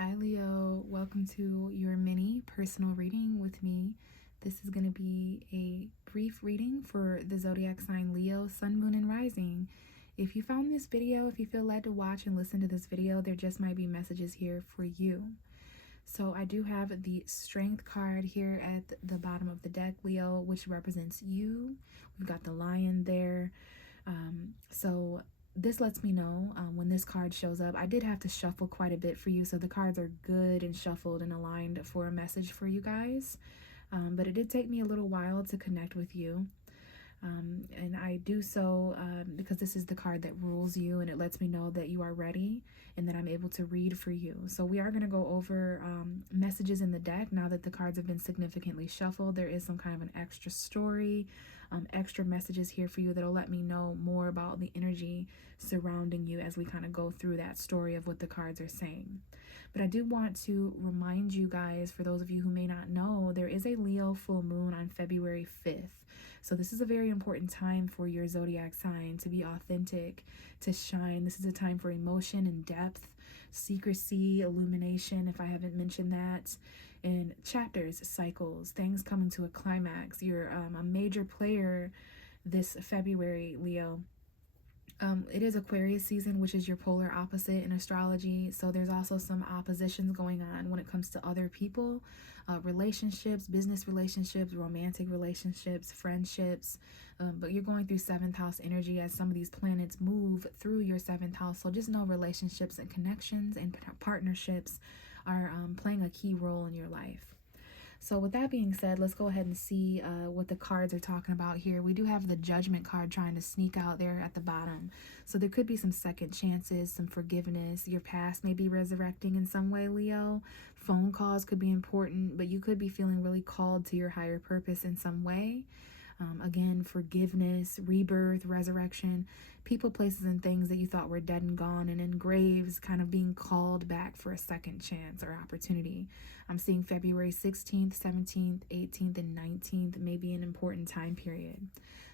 Hi Leo, welcome to your mini personal reading with me. This is going to be a brief reading for the zodiac sign Leo, Sun, Moon, and Rising. If you found this video, if you feel led to watch and listen to this video, there just might be messages here for you. So I do have the Strength card here at the bottom of the deck, Leo, which represents you. We've got the lion there. So this lets me know when this card shows up. I did have to shuffle quite a bit for you, so the cards are good and shuffled and aligned for a message for you guys. But it did take me a little while to connect with you. And I do so because this is the card that rules you, and it lets me know that you are ready and that I'm able to read for you. So we are going to go over messages in the deck. Now that the cards have been significantly shuffled, there is some kind of an extra story, extra messages here for you that'll let me know more about the energy surrounding you as we kind of go through that story of what the cards are saying. But I do want to remind you guys, for those of you who may not know, there is a Leo full moon on February 5th. So this is a very important time for your zodiac sign to be authentic, to shine. This is a time for emotion and depth, secrecy, illumination, if I haven't mentioned that, and chapters, cycles, things coming to a climax. You're a major player this February, Leo. It is Aquarius season, which is your polar opposite in astrology. So there's also some oppositions going on when it comes to other people, relationships, business relationships, romantic relationships, friendships. But you're going through seventh house energy as some of these planets move through your seventh house. So just know relationships and connections and partnerships are playing a key role in your life. So with that being said, let's go ahead and see what the cards are talking about here. We do have the Judgment card trying to sneak out there at the bottom. So there could be some second chances, some forgiveness. Your past may be resurrecting in some way, Leo. Phone calls could be important, but you could be feeling really called to your higher purpose in some way. Again, forgiveness, rebirth, resurrection, people, places, and things that you thought were dead and gone, and in graves kind of being called back for a second chance or opportunity. I'm seeing February 16th, 17th, 18th, and 19th may be an important time period.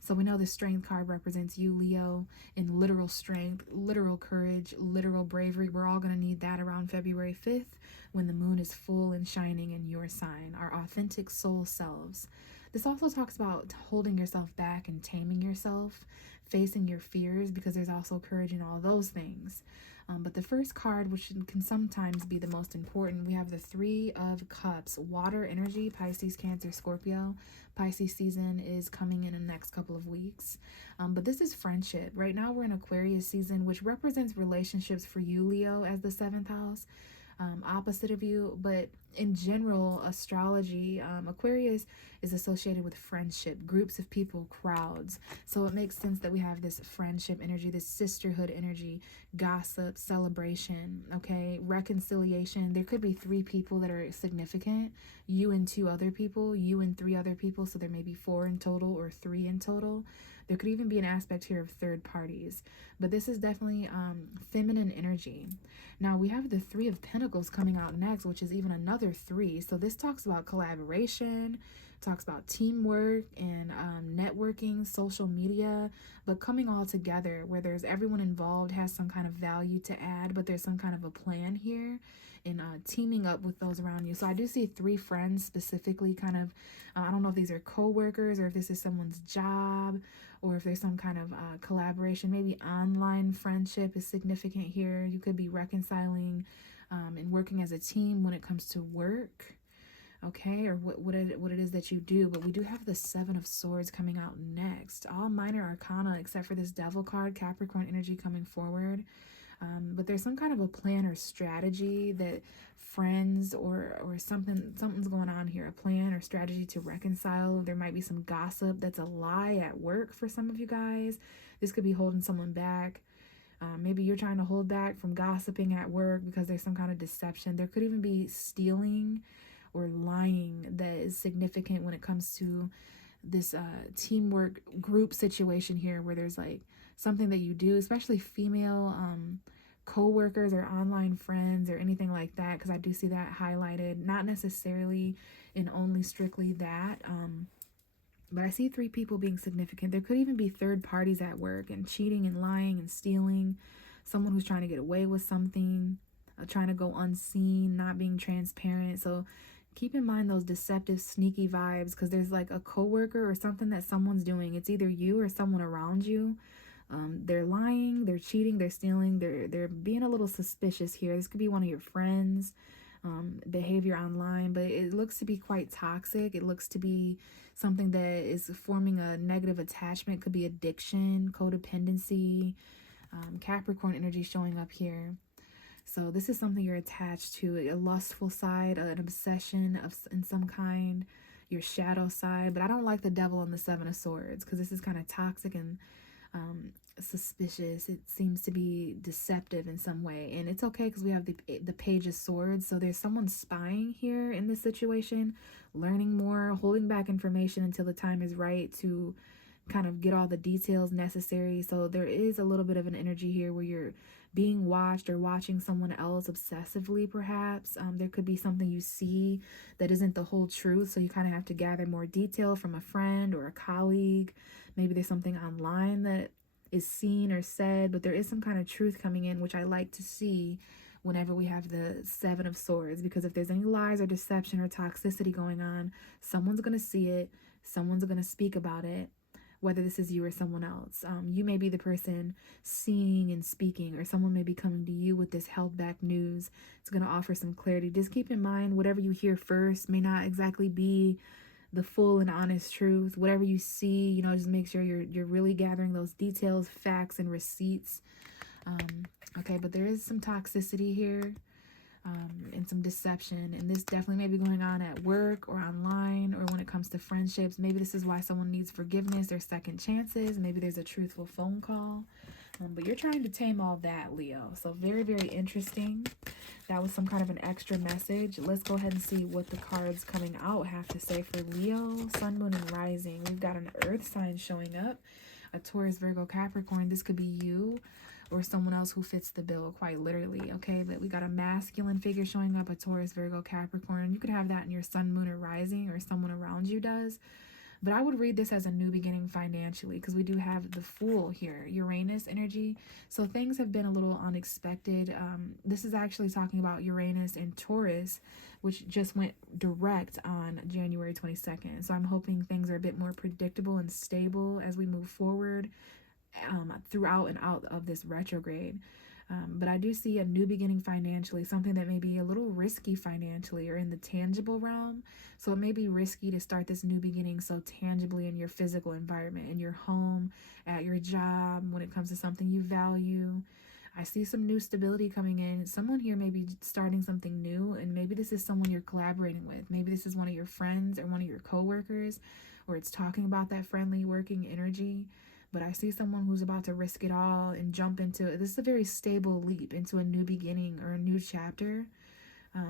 So we know the Strength card represents you, Leo, in literal strength, literal courage, literal bravery. We're all going to need that around February 5th when the moon is full and shining in your sign, our authentic soul selves. This also talks about holding yourself back and taming yourself, facing your fears, because there's also courage in all those things. But the first card, which can sometimes be the most important, we have the Three of Cups, water energy, Pisces, Cancer, Scorpio. Pisces season is coming in the next couple of weeks. But this is friendship. Right now we're in Aquarius season, which represents relationships for you, Leo, as the seventh house. Opposite of you, but in general, astrology, Aquarius is associated with friendship, groups of people, crowds. So it makes sense that we have this friendship energy, this sisterhood energy, gossip, celebration, okay, reconciliation. There could be three people that are significant, you and two other people, you and three other people, so there may be four in total or three in total. There could even be an aspect here of third parties, but this is definitely feminine energy. Now we have the Three of Pentacles coming out next, which is even another three. So this talks about collaboration, talks about teamwork and networking, social media, but coming all together where there's everyone involved has some kind of value to add, but there's some kind of a plan here and teaming up with those around you. So I do see three friends specifically kind of, I don't know if these are co-workers or if this is someone's job or if there's some kind of collaboration. Maybe online friendship is significant here. You could be reconciling and working as a team when it comes to work, okay, or what it is that you do. But we do have the Seven of Swords coming out next. All minor arcana except for this Devil card, Capricorn energy coming forward. But there's some kind of a plan or strategy that friends or something's going on here, a plan or strategy to reconcile. There might be some gossip that's a lie at work for some of you guys. This could be holding someone back. Maybe you're trying to hold back from gossiping at work because there's some kind of deception. There could even be stealing or lying that is significant when it comes to this teamwork group situation here, where there's like something that you do, especially female co-workers or online friends or anything like that, because I do see that highlighted, not necessarily in only strictly that, but I see three people being significant. There could even be third parties at work and cheating and lying and stealing, someone who's trying to get away with something. trying to go unseen, not being transparent. So keep in mind those deceptive, sneaky vibes, because there's like a coworker or something that someone's doing. It's either you or someone around you. They're lying, they're cheating, they're stealing, they're being a little suspicious here. This could be one of your friends, behavior online, but it looks to be quite toxic. It looks to be something that is forming a negative attachment. Could be addiction, codependency, Capricorn energy showing up here. So this is something you're attached to, a lustful side, an obsession of in some kind, your shadow side. But I don't like the devil and the Seven of Swords, because this is kind of toxic and suspicious. It seems to be deceptive in some way, and it's okay because we have the Page of Swords. So there's someone spying here in this situation, learning more, holding back information until the time is right to kind of get all the details necessary. So there is a little bit of an energy here where you're being watched or watching someone else obsessively, perhaps. There could be something you see that isn't the whole truth, so you kind of have to gather more detail from a friend or a colleague. Maybe there's something online that is seen or said, but there is some kind of truth coming in, which I like to see whenever we have the Seven of Swords, because if there's any lies or deception or toxicity going on, someone's going to see it, someone's going to speak about it, whether this is you or someone else. You may be the person seeing and speaking, or someone may be coming to you with this held back news. It's going to offer some clarity. Just keep in mind, whatever you hear first may not exactly be the full and honest truth. Whatever you see, just make sure you're really gathering those details, facts, and receipts. Okay, but there is some toxicity here. And some deception, and this definitely may be going on at work or online, or when it comes to friendships. Maybe this is why someone needs forgiveness or second chances. Maybe there's a truthful phone call, but you're trying to tame all that, Leo. So very, very interesting. That was some kind of an extra message. Let's go ahead and see what the cards coming out have to say for Leo, Sun, Moon, and Rising. We've got an earth sign showing up, a Taurus, Virgo, Capricorn. This could be you or someone else who fits the bill, quite literally, okay? But we got a masculine figure showing up, a Taurus, Virgo, Capricorn. You could have that in your Sun, Moon, or Rising, or someone around you does. But I would read this as a new beginning financially, because we do have the Fool here, Uranus energy. So things have been a little unexpected. This is actually talking about Uranus and Taurus, which just went direct on January 22nd. So I'm hoping things are a bit more predictable and stable as we move forward throughout and out of this retrograde. But I do see a new beginning financially, something that may be a little risky financially or in the tangible realm. So it may be risky to start this new beginning so tangibly in your physical environment, in your home, at your job, when it comes to something you value. I see some new stability coming in. Someone here may be starting something new, and maybe this is someone you're collaborating with. Maybe this is one of your friends or one of your coworkers, or it's talking about that friendly working energy. But I see someone who's about to risk it all and jump into it. This is a very stable leap into a new beginning or a new chapter.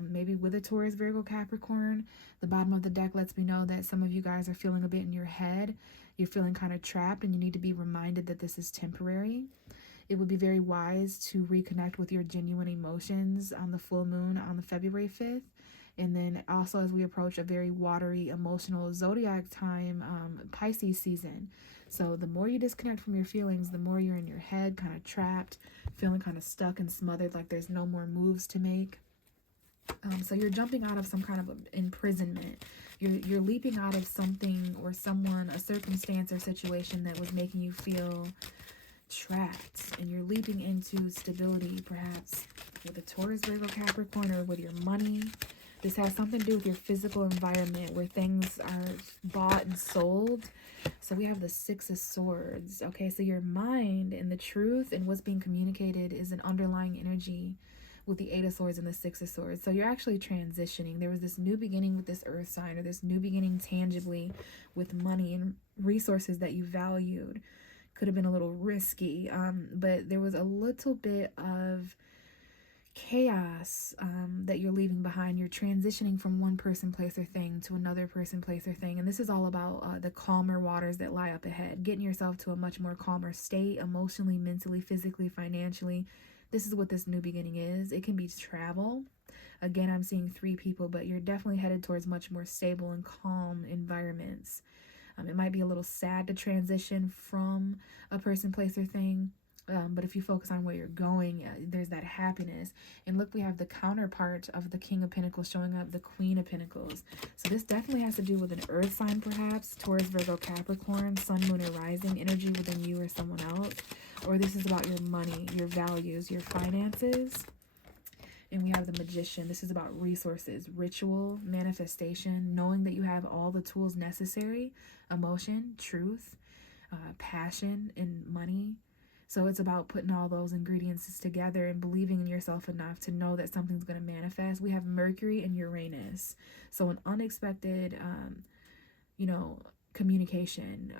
Maybe with a Taurus, Virgo, Capricorn. The bottom of the deck lets me know that some of you guys are feeling a bit in your head. You're feeling kind of trapped, and you need to be reminded that this is temporary. It would be very wise to reconnect with your genuine emotions on the full moon on the February 5th. And then also as we approach a very watery, emotional zodiac time, Pisces season. So the more you disconnect from your feelings, the more you're in your head, kind of trapped, feeling kind of stuck and smothered, like there's no more moves to make. So you're jumping out of some kind of imprisonment. You're leaping out of something or someone, a circumstance or situation that was making you feel trapped, and you're leaping into stability, perhaps with a Taurus, Virgo, Capricorn, or with your money. This has something to do with your physical environment where things are bought and sold. So we have the Six of Swords. Okay, so your mind and the truth and what's being communicated is an underlying energy with the Eight of Swords and the Six of Swords. So you're actually transitioning. There was this new beginning with this earth sign, or this new beginning tangibly with money and resources that you valued. Could have been a little risky, but there was a little bit of chaos that you're leaving behind. You're transitioning from one person, place, or thing to another person, place, or thing. And this is all about the calmer waters that lie up ahead, getting yourself to a much more calmer state, emotionally, mentally, physically, financially. This is what this new beginning is. It can be travel. Again, I'm seeing 3 people, but you're definitely headed towards much more stable and calm environments. It might be a little sad to transition from a person, place, or thing. But if you focus on where you're going, there's that happiness. And look, we have the counterpart of the King of Pentacles showing up, the Queen of Pentacles. So this definitely has to do with an earth sign, perhaps, Taurus, Virgo, Capricorn, Sun, Moon, or Rising energy within you or someone else. Or this is about your money, your values, your finances. And we have the Magician. This is about resources, ritual, manifestation, knowing that you have all the tools necessary, emotion, truth, passion, and money. So it's about putting all those ingredients together and believing in yourself enough to know that something's going to manifest. We have Mercury and Uranus. So an unexpected, communication,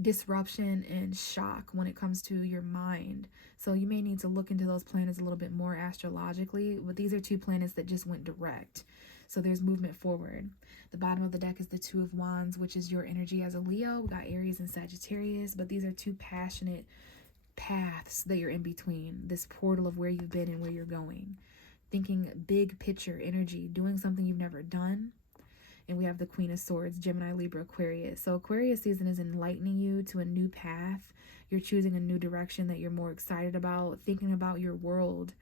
disruption and shock when it comes to your mind. So you may need to look into those planets a little bit more astrologically, but these are two planets that just went direct. So there's movement forward. The bottom of the deck is the Two of Wands, which is your energy as a Leo. We got Aries and Sagittarius, but these are two passionate paths that you're in between. This portal of where you've been and where you're going. Thinking big picture energy, doing something you've never done. And we have the Queen of Swords, Gemini, Libra, Aquarius. So Aquarius season is enlightening you to a new path. You're choosing a new direction that you're more excited about, thinking about your world,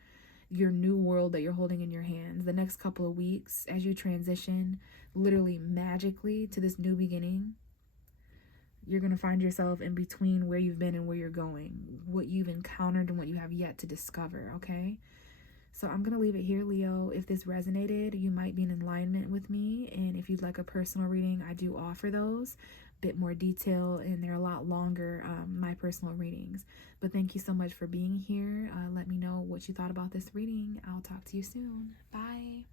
your new world that you're holding in your hands. The next couple of weeks, as you transition literally magically to this new beginning, you're going to find yourself in between where you've been and where you're going, what you've encountered and what you have yet to discover, okay? So I'm going to leave it here, Leo. If this resonated, you might be in alignment with me. And if you'd like a personal reading, I do offer those. A bit more detail, and they're a lot longer, my personal readings. But thank you so much for being here. Let me know what you thought about this reading. I'll talk to you soon. Bye.